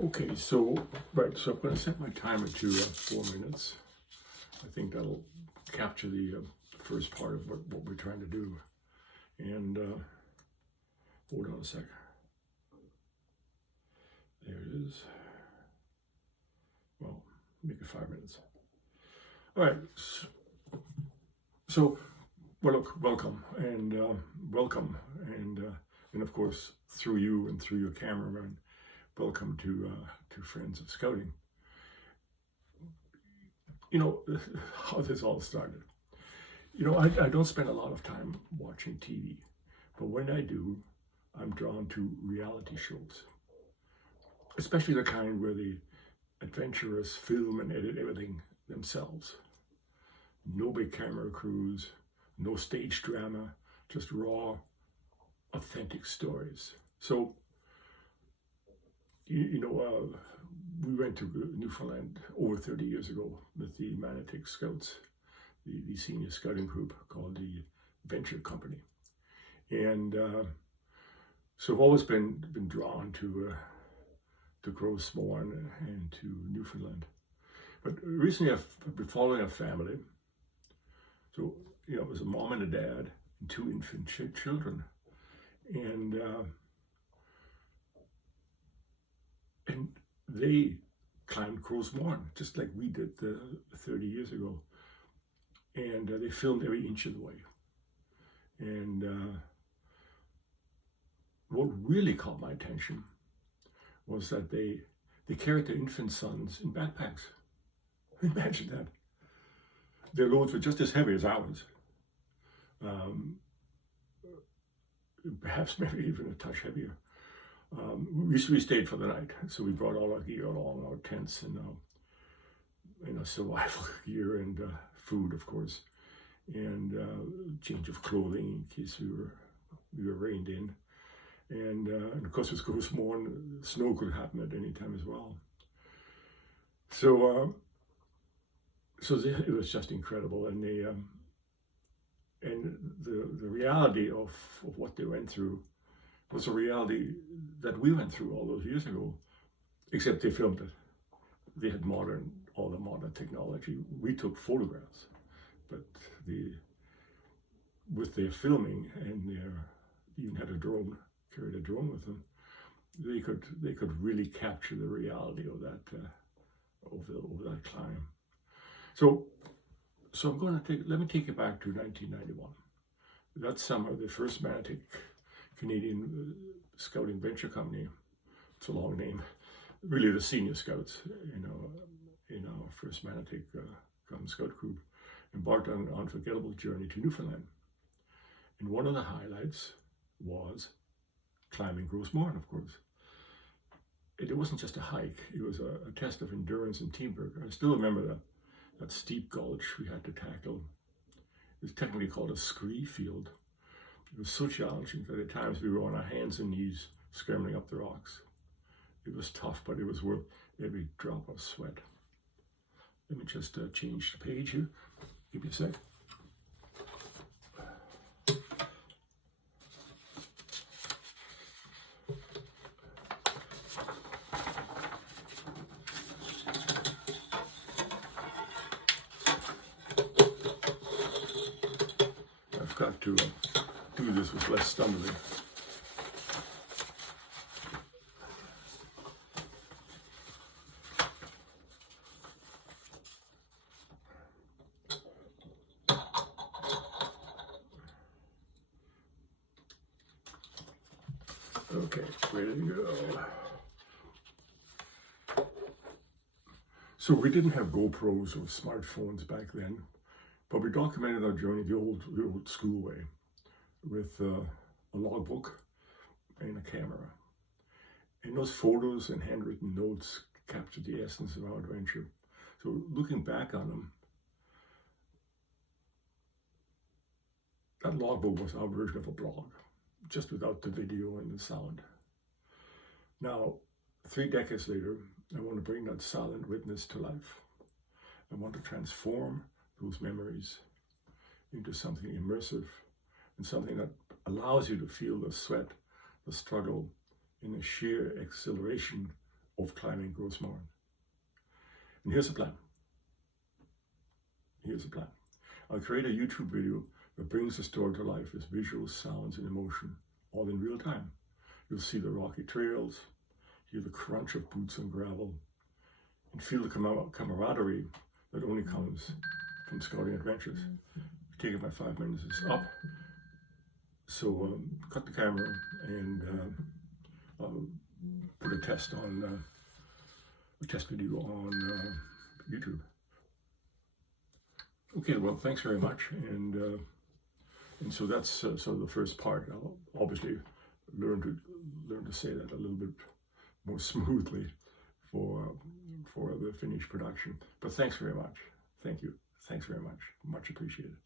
Okay, so I'm going to set my timer to 4 minutes. I think that'll capture the first part of what we're trying to do. And hold on a sec. There it is. Well, make it 5 minutes. All right. So well, look, welcome, and of course through you and through your cameraman, welcome to Friends of Scouting. You know how this all started. You know, I don't spend a lot of time watching TV, but when I do, I'm drawn to reality shows, especially the kind where the adventurers film and edit everything themselves. No big camera crews, no stage drama, just raw, authentic stories. So, we went to Newfoundland over 30 years ago with the Manotick Scouts, the senior scouting group called the Venture Company. And so I've always been drawn to Gros Morne and to Newfoundland. But recently I've been following a family. So, it was a mom and a dad and 2 infant children. And they climbed Gros Morne, just like we did 30 years ago. And they filmed every inch of the way. And what really caught my attention was that they carried their infant sons in backpacks. Imagine that. Their loads were just as heavy as ours. Perhaps maybe even a touch heavier. We stayed for the night, so we brought all our gear along, our tents and survival gear and food, of course, and change of clothing in case we were rained in, and of course with Gros Morne, snow could happen at any time as well. So it was just incredible, and the reality of what they went through was a reality that we went through all those years ago, except they filmed it. They had all the modern technology. We took photographs, but with their filming and even had carried a drone with them, they could really capture the reality of that over that climb. So let me take you back to 1991. That summer, the first Manotick Canadian Scouting Venture Company, it's a long name, really the senior scouts, in our first Manotick Scout group, embarked on an unforgettable journey to Newfoundland. And one of the highlights was climbing Gros Morne, of course. It wasn't just a hike, it was a test of endurance and teamwork. I still remember that steep gulch we had to tackle. It was technically called a scree field. It was so challenging that at times we were on our hands and knees scrambling up the rocks. It was tough, but it was worth every drop of sweat. Let me just change the page here. Give me a sec. I've got to do this with less stumbling. Okay, ready to go. So we didn't have GoPros or smartphones back then, but we documented our journey the old school way, with a logbook and a camera. And those photos and handwritten notes captured the essence of our adventure. So looking back on them, that logbook was our version of a blog, just without the video and the sound. Now, 3 decades later, I want to bring that silent witness to life. I want to transform those memories into something immersive and something that allows you to feel the sweat, the struggle, and the sheer exhilaration of climbing Gros Morne. And here's the plan. Here's the plan. I'll create a YouTube video that brings the story to life as visuals, sounds, and emotion, all in real time. You'll see the rocky trails, hear the crunch of boots on gravel, and feel the camaraderie that only comes from scouting adventures. Taking my 5 minutes is up. So cut the camera and I'll put a test video on YouTube. Okay, well, thanks very much, and so that's sort of the first part. I'll obviously learn to say that a little bit more smoothly for the finished production. But thanks very much. Thank you. Thanks very much. Much appreciated.